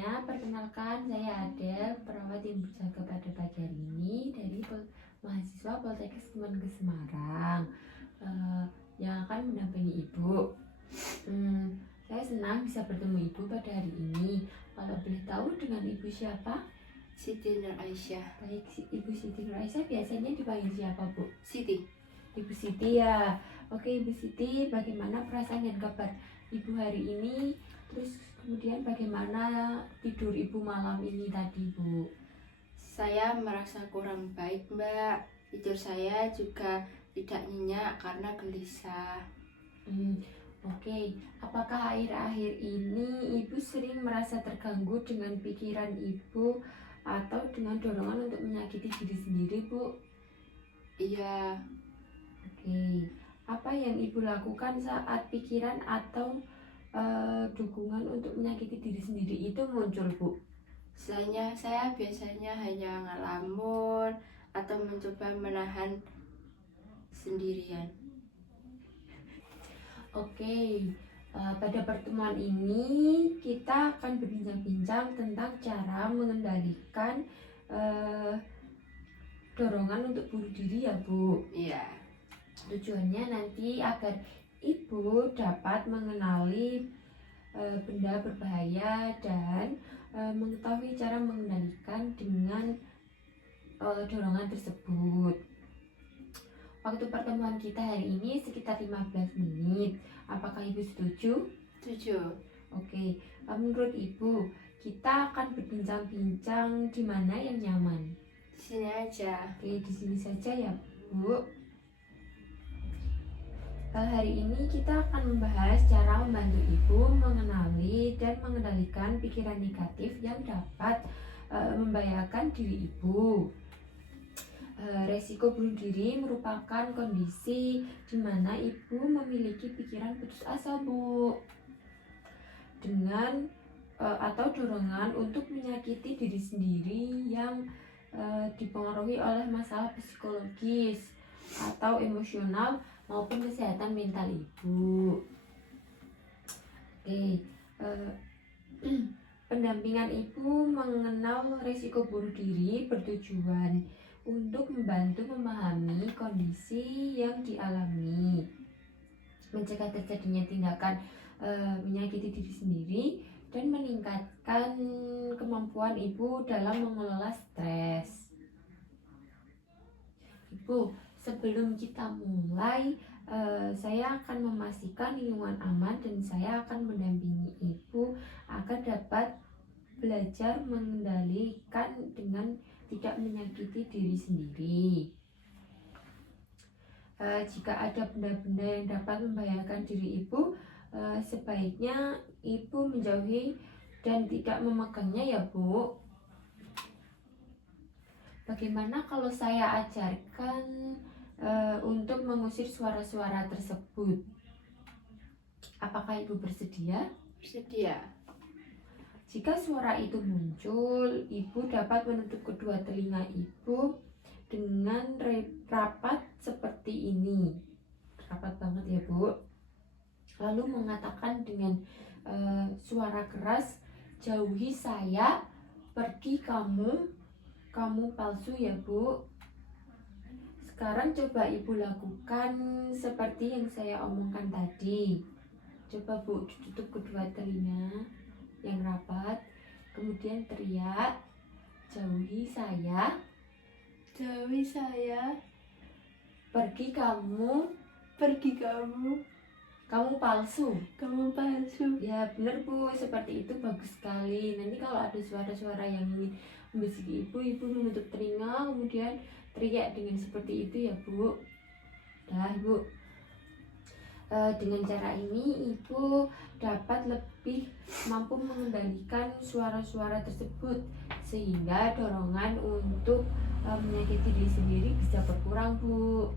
semuanya, perkenalkan saya Adel, perawat yang berjaga pada pagi hari ini dari mahasiswa Poltekkes Kemenkes Semarang yang akan mendampingi Ibu. Saya senang bisa bertemu Ibu pada hari ini. Kalau boleh tahu dengan Ibu siapa? Siti Nur Aisyah. Baik, Ibu Siti Nur Aisyah biasanya dipanggil siapa, Bu? Siti. Ibu Siti ya. Oke, Ibu Siti, bagaimana perasaan dan kabar Ibu hari ini? Terus kemudian bagaimana tidur Ibu malam ini tadi, Bu? Saya merasa kurang baik, Mbak. Tidur saya juga tidak nyenyak karena gelisah. Oke. Apakah akhir-akhir ini Ibu sering merasa terganggu dengan pikiran Ibu atau dengan dorongan untuk menyakiti diri sendiri, Bu? Iya. Oke. Apa yang Ibu lakukan saat pikiran atau dukungan untuk menyakiti diri sendiri itu muncul, Bu? Saya biasanya hanya ngelamun atau mencoba menahan sendirian. Oke, pada pertemuan ini kita akan berbincang-bincang tentang cara mengendalikan dorongan untuk bunuh diri ya, Bu? Iya. Tujuannya nanti agar Ibu dapat mengenali benda berbahaya dan mengetahui cara mengendalikan dengan dorongan tersebut. Waktu pertemuan kita hari ini sekitar 15 menit. Apakah Ibu setuju? Setuju. Oke, menurut Ibu, kita akan berbincang-bincang di mana yang nyaman? Di sini aja. Oke, di sini saja ya, Bu. Hari ini kita akan membahas cara membantu Ibu mengenali dan mengendalikan pikiran negatif yang dapat membahayakan diri Ibu. Resiko bunuh diri merupakan kondisi di mana Ibu memiliki pikiran putus asa, Bu, dengan atau dorongan untuk menyakiti diri sendiri yang dipengaruhi oleh masalah psikologis atau emosional maupun kesehatan mental Ibu. Oke, pendampingan Ibu mengenal risiko bunuh diri bertujuan untuk membantu memahami kondisi yang dialami, mencegah terjadinya tindakan menyakiti diri sendiri, dan meningkatkan kemampuan Ibu dalam mengelola stres. Ibu, sebelum kita mulai, saya akan memastikan lingkungan aman dan saya akan mendampingi Ibu agar dapat belajar mengendalikan dengan tidak menyakiti diri sendiri. Jika ada benda-benda yang dapat membahayakan diri Ibu, sebaiknya Ibu menjauhi dan tidak memegangnya ya, Bu. Bagaimana kalau saya ajarkan untuk mengusir suara-suara tersebut? Apakah Ibu bersedia? Bersedia. Jika suara itu muncul, Ibu dapat menutup kedua telinga Ibu dengan rapat seperti ini. Rapat banget ya, Bu. Lalu mengatakan dengan suara keras, "Jauhi saya, pergi kamu palsu ya, Bu." Sekarang coba Ibu lakukan seperti yang saya omongkan tadi. Coba, Bu, tutup kedua telinga yang rapat, kemudian teriak, "Jauhi saya, jauhi saya, pergi kamu palsu." Kamu palsu. Ya benar, Bu, seperti itu bagus sekali. Nanti kalau ada suara-suara yang membisiki Ibu menutup telinga, kemudian teriak dengan seperti itu ya, Bu. Dah, Bu. Dengan cara ini Ibu dapat lebih mampu mengendalikan suara-suara tersebut sehingga dorongan untuk menyakiti diri sendiri bisa berkurang, Bu.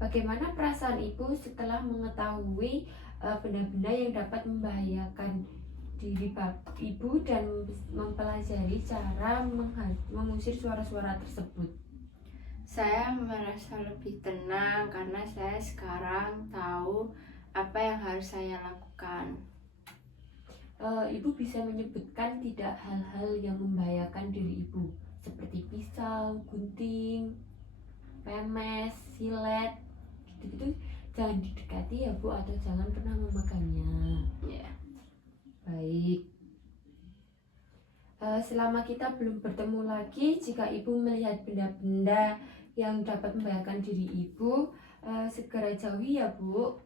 Bagaimana perasaan Ibu setelah mengetahui benda-benda yang dapat membahayakan diri Ibu dan mempelajari cara mengusir suara-suara tersebut? Saya merasa lebih tenang karena saya sekarang tahu apa yang harus saya lakukan. Ibu bisa menyebutkan tidak hal-hal yang membahayakan diri ibu seperti pisau, gunting, pemes, silet, gitu-gitu jangan didekati ya Bu, atau jangan pernah memegangnya. Ya. Baik. Selama kita belum bertemu lagi, jika ibu melihat benda-benda yang dapat membahayakan diri ibu, segera jauhi ya Bu.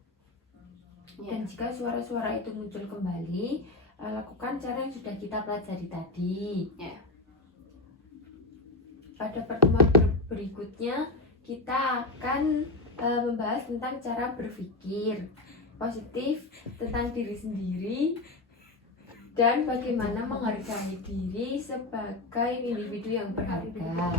Ya. Dan jika suara-suara itu muncul kembali, lakukan cara yang sudah kita pelajari tadi. Ya. Pada pertemuan berikutnya kita akan membahas tentang cara berpikir positif tentang diri sendiri dan bagaimana menghargai diri sebagai individu yang berharga.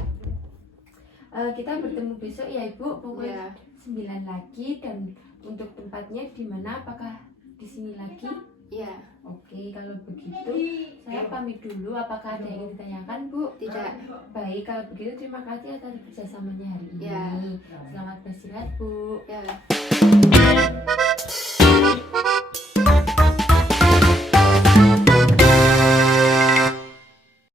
Kita bertemu besok ya Ibu, pukul Ya. 9 lagi, dan untuk tempatnya di mana? Apakah di sini lagi? Ya. Oke, kalau begitu saya pamit dulu. Apakah ada yang ingin ditanyakan, Bu? Tidak. Baik, kalau begitu terima kasih atas kerjasamanya hari ini. Ya. Selamat beristirahat, Bu. Ya.